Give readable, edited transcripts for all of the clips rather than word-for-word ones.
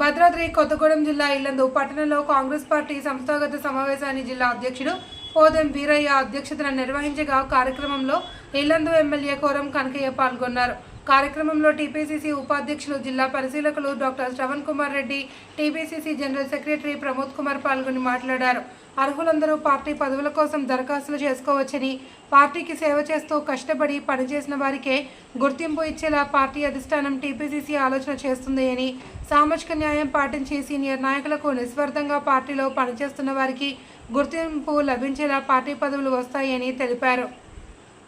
భద్రాద్రి కొత్తగూడెం జిల్లా ఇల్లందు పట్టణంలో కాంగ్రెస్ పార్టీ సంస్థాగత సమావేశాన్ని జిల్లా అధ్యక్షుడు పోదెం వీరయ్య అధ్యక్షతన నిర్వహించగా కార్యక్రమంలో ఇల్లందు ఎమ్మెల్యే కోరం కనకయ్య పాల్గొన్నారు. కార్యక్రమంలో టీపీసీసీ ఉపాధ్యక్షులు జిల్లా పరిశీలకులు doctor Shravan Kumar Reddy, TPCC general secretary Pramod Kumar పాల్గొని మాట్లాడారు. అర్హులందరూ పార్టీ పదవుల కోసం దరఖాస్తులు చేసుకోవచ్చని, పార్టీకి సేవ చేస్తూ కష్టపడి పనిచేసిన వారికే గుర్తింపు ఇచ్చేలా పార్టీ అధిష్టానం టీపీసీసీ ఆలోచన చేస్తుంది అని, సామాజిక న్యాయం పాటించి సీనియర్ నాయకులకు నిస్వార్థంగా పార్టీలో పనిచేస్తున్న వారికి గుర్తింపు లభించేలా పార్టీ పదవులు వస్తాయని తెలిపారు.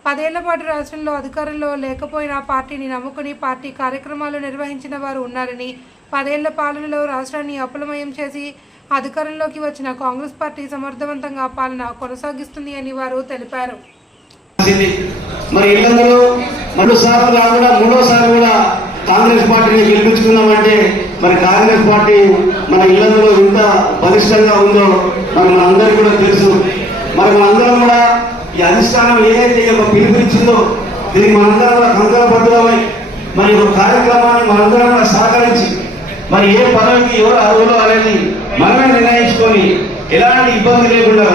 10 ఏళ్ల పాటు రాష్ట్రంలో అధికారంలో లేకపోయినా పార్టీని నమ్ముకుని పార్టీ కార్యక్రమాలు నిర్వహించిన వారు ఉన్నారని, 10 ఏళ్ల పాలనలో రాష్ట్రాన్ని అప్పులమయం చేసి అధికారంలోకి వచ్చిన కాంగ్రెస్ పార్టీ సమర్థవంతంగా పాలన కొనసాగిస్తుంది అని వారు తెలిపారు. కాంగ్రెస్ పార్టీని గెలిపించుకున్నామంటే మరి కాంగ్రెస్ పార్టీ మన ఇళ్లలో ఎంత బలిష్టంగా ఉందో మరి మనందరికీ కూడా తెలుసు. మరి మనందరం కూడా ఈ అధిష్టానం ఏదైతే పిలుపునిచ్చిందో దీనికి మనందరం కూడా కంకణబద్ధమై మరి ఒక కార్యక్రమాన్ని మనందరం కూడా సహకరించి మరి ఏ పదవికి ఎవరు అర్హులు అనేది మనమే నిర్ణయించుకొని ఎలాంటి ఇబ్బంది లేకుండా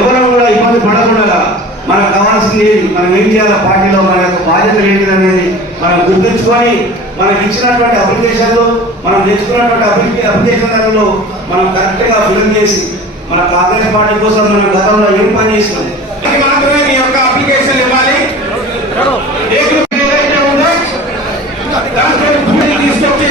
ఎవరు కూడా ఇబ్బంది పడకుండా మనకు కావాల్సింది మనం ఏం చేయాలి, పార్టీలో మన యొక్క బాధ్యత ఏంటిది అనేది మనం గుర్తుంచుకొని మనకి ఇచ్చినటువంటి అప్లికేషన్లు మనం తెచ్చుకున్నటువంటి అప్లికేషన్లలో మనం కరెక్ట్గా ఫిల్ చేసి మన కాంగ్రెస్ పార్టీ కోసం మనం గతంలో ఏం పని చేసినాం మాత్రమే మీ యొక్క అప్లికేషన్ ఇవ్వాలి. తీసుకొచ్చి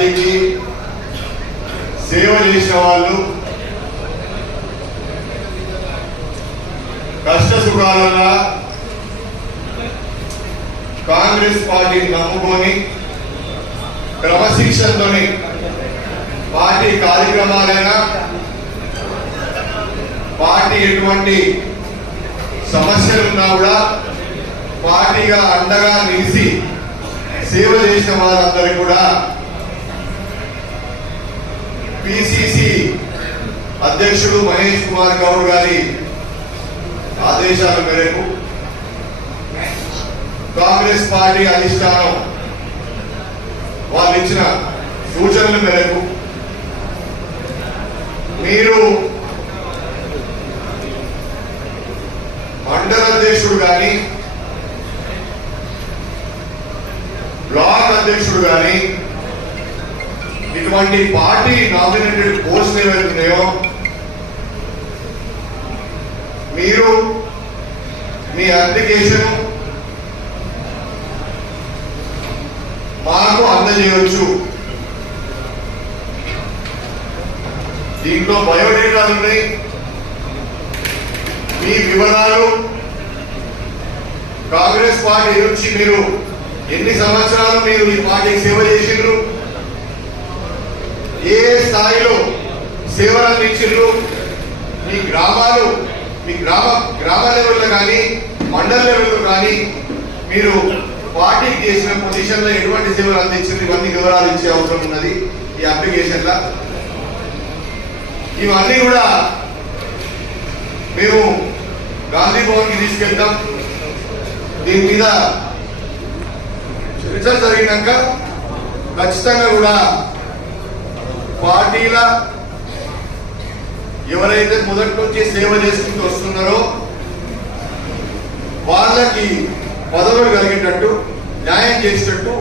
పార్టీకి సేవ చేసిన వాళ్ళు, కష్ట సుఖాలలో కాంగ్రెస్ పార్టీని నమ్ముకొని క్రమశిక్షణతోని పార్టీ కార్యక్రమాలైనా, పార్టీ ఎటువంటి సమస్యలున్నా కూడా పార్టీగా అండగా నిలిచి సేవ చేసిన వారందరూ కూడా పిసిసి అధ్యక్షుడు మహేష్ కుమార్ గౌడ్ గారి ఆదేశాల మేరకు, కాంగ్రెస్ పార్టీ అధిష్టానం వాళ్ళు ఇచ్చిన సూచనల మేరకు మీరు మండల అధ్యక్షుడు కానీ, బ్లాక్ అధ్యక్షుడు కానీ, ఇటువంటి పార్టీ నామినేటెడ్ పోస్టులు ఏవైతున్నాయో మీరు మీ అప్లికేషన్ మాకు అందజేయవచ్చు. దీంట్లో బయోడేటాలు ఉన్నాయి, మీ వివరాలు, కాంగ్రెస్ పార్టీ నుంచి మీరు ఎన్ని సంవత్సరాలు మీరు ఈ పార్టీకి సేవ చేసిండ్రు, ఏ స్థాయిలో సేవలు అందించిండ్రు, మీ గ్రామాలు, మీ గ్రామ లెవెల్లో కానీ మండల లెవెల్లో కానీ మీరు పార్టీకి చేసిన పొజిషన్లో ఎటువంటి సేవలు అందించింది, ఇవన్నీ వివరాలు ఇచ్చే అవసరం ఉన్నది ఈ అప్లికేషన్లో. ఇవన్నీ కూడా మేము గాంధీ భవన్కి తీసుకెళ్తాం. దీని మీద చర్చ జరిగినాక ఖచ్చితంగా కూడా పార్టీల ఎవరైతే మొదటి నుంచి సేవ చేసుకుంటూ వస్తున్నారో వాళ్ళకి పదవులు కలిగేటట్టు, న్యాయం చేసేటట్టు,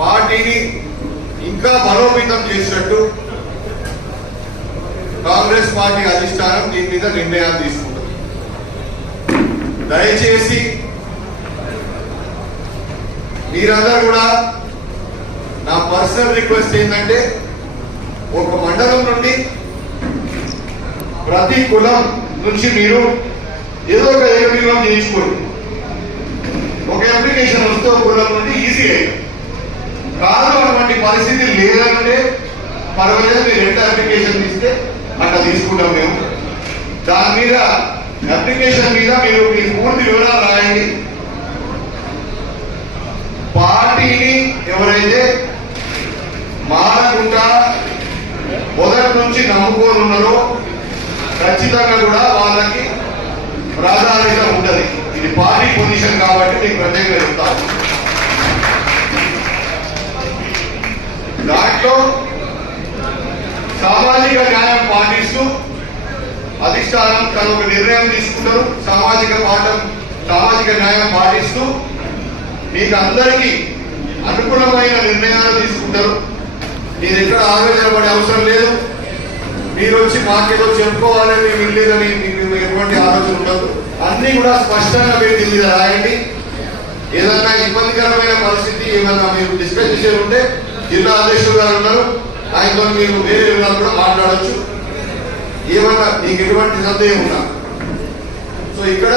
పార్టీని ఇంకా బలోపేతం చేసినట్టు కాంగ్రెస్ పార్టీ అధిష్టానం దీని మీద నిర్ణయాలు తీసుకుంటుంది. దయచేసి మీరందరూ కూడా నా పర్సనల్ రిక్వెస్ట్ ఏంటంటే, ఒక మండలం నుండి ప్రతి కులం నుంచి మీరు ఏదో ఒక ఏపీలో చేయించుకోండి. ఒక అప్లికేషన్ వస్తే ఒక కులం నుండి ఈజీ అయ్యి కాదు అటువంటి పరిస్థితి లేదంటే పర్వాలేదు, మీరు ఎంత అప్లికేషన్ ఇస్తే అట్లా తీసుకుంటాం మేము. దాని మీద అప్లికేషన్ మీద మీరు మీ పూర్తి వివరాలు రాయండి. పార్టీని ఎవరైతే మారకుండా మొదటి నుంచి నమ్ముకొని ఉన్నారో ఖచ్చితంగా కూడా వాళ్ళకి ప్రాధాన్యత ఉంటుంది. ఇది పార్టీ పొజిషన్ కాబట్టి మీకు ప్రత్యేకంగా చెప్తాను. దాంట్లో సామాజిక న్యాయం పాటిస్తూ అధిష్టానం తను ఒక నిర్ణయం తీసుకుంటారు. సామాజిక న్యాయం పాటిస్తూ మీకు అందరికీ అనుకూలమైన నిర్ణయాలు తీసుకుంటారు. మీరు ఎక్కడ ఆలోచన పడే అవసరం లేదు. మీరు వచ్చి మాకేదో చెప్పుకోవాలని మేము ఇల్లేదని మీకు ఎటువంటి ఆలోచన ఉండదు. అన్ని కూడా స్పష్టంగా మీరు దీని మీద రాయండి. ఏదన్నా ఇబ్బందికరమైన పరిస్థితి ఏమన్నా మీరు డిస్కస్ చేసే ఉంటే జిల్లా అధ్యక్షులు గారు ఉన్నారు, ఆయనతో మీరు వేరే వివరాలు కూడా మాట్లాడచ్చు. ఏమన్నా మీకు ఎటువంటి సందేహం ఉన్నా. సో ఇక్కడ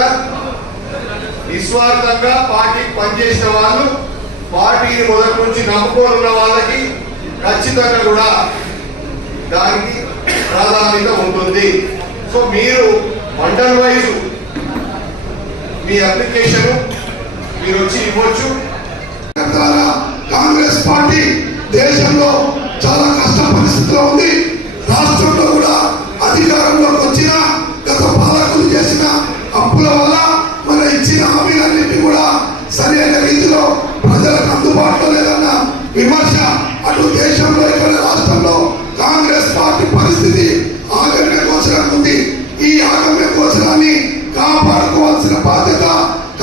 నిస్వార్థంగా పార్టీకి పనిచేసిన వాళ్ళు, పార్టీని మొదటి నుంచి నమ్ముకోనున్న వాళ్ళకి ఖచ్చితంగా కూడా దానికి ప్రాధాన్యత ఉంటుంది. సో మీరు మండల్ వైజ్ మీ అప్లికేషన్ మీరు వచ్చి ఇవ్వచ్చు. కాంగ్రెస్ పార్టీ దేశంలో చాలా కష్ట పరిస్థితిలో ఉంది. రాష్ట్రంలో కూడా అధికారంలోకి వచ్చిన గత పాలకులు చేసిన అప్పుల వల్ల మన ఇచ్చిన హామీలన్నింటినీ కూడా సరైన రీతిలో ప్రజలకు అందుబాటులో లేదన్న విమర్శ అటు దేశంలో ఇక్కడ రాష్ట్రంలో కాంగ్రెస్ పార్టీ పరిస్థితి ఆగమ్య గోచరం ఉంది. ఈ ఆగమ్య గోచరాన్ని కాపాడుకోవాల్సిన బాధ్యత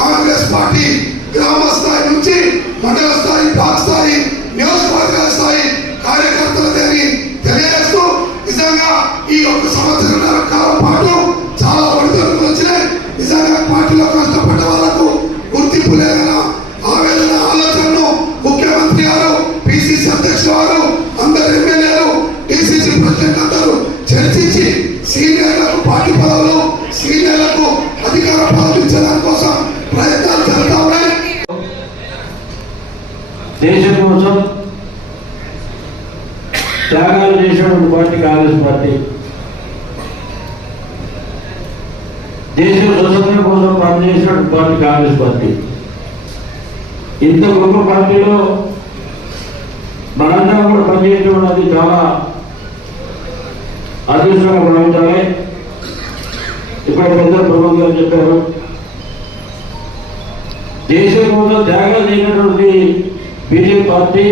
కాంగ్రెస్ పార్టీ గ్రామ స్థాయి నుంచి మండల స్థాయి, బ్లాక్ స్థాయి, నియోజకవర్గాల స్థాయి కార్యకర్తలదని తెలియజేస్తూ, నిజంగా ఈ ఒక్క సంవత్సరాల కాలం పాటు చాలా ఒడిదుడుకులు వచ్చినాయి. నిజంగా పార్టీలో కష్టపడ్డ వాళ్లకు గుర్తింపు లేదన్న ఆవేదన పిసిసి అధ్యక్షుల వారు అందరు ఎమ్మెల్యేలు పిసిసి ప్రెసిడెంట్ అందరూ చర్చించి సీనియర్లకు పార్టీ పదవులు సీనియర్లకు అధికార పదవులు ఇచ్చడానికి కోసం ప్రయత్నాలు జరుగుతూ ఉన్నాయి. దేశం కోసం త్యాగాలు చేసినటువంటి పార్టీ కాంగ్రెస్ పార్టీ. దేశ స్వతంత్రం కోసం పనిచేసినటువంటి పార్టీ కాంగ్రెస్ పార్టీ. ఇంత గొప్ప పార్టీలో మనందరం కూడా పనిచేయడం అనేది చాలా అదృష్టంగా భావించాలి. ఇక్కడ పెద్ద ప్రభుత్వం గారు చెప్పారు, దేశం కోసం త్యాగాలు చేసినటువంటి బీజేపీ పార్టీ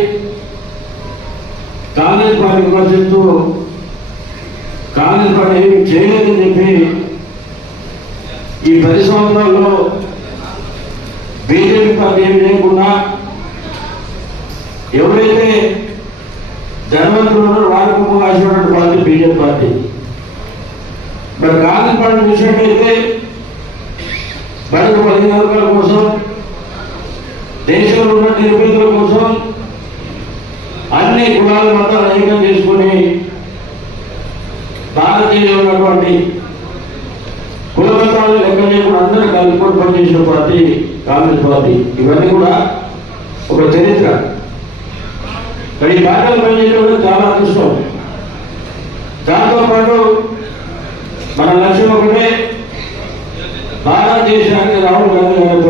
కాంగ్రెస్ పార్టీ విమర్శిస్తూ కాంగ్రెస్ పార్టీ ఏమి చేయలేదని చెప్పి ఈ 10 సంవత్సరాల్లో బీజేపీ పార్టీ ఏమి చేయకుండా ఎవరైతే ధనవంతులు వారి కుప్పగా వచ్చినటువంటి పార్టీ బీజేపీ పార్టీ. మరి కాంగ్రెస్ పార్టీ చూసినట్టయితే బడుగు బలహీన వర్గాల కోసం, దేశంలో ఉన్న నిరుపేదల కోసం అన్ని కులాల మతాలు ఏకం చేసుకుని భారతీయంలో ఉన్నటువంటి కుల మతాలను లెక్క చేయకుండా అందరూ కలుపుకొని పనిచేసిన పార్టీ కాంగ్రెస్ పార్టీ. ఇవన్నీ కూడా ఒక చరిత్ర. మరి ఈ పార్టీలు పనిచేయడం చాలా అదృష్టం. దాంతోపాటు మన లక్ష్యం ఒకటే, భారతదేశానికి రాహుల్ గాంధీ గారి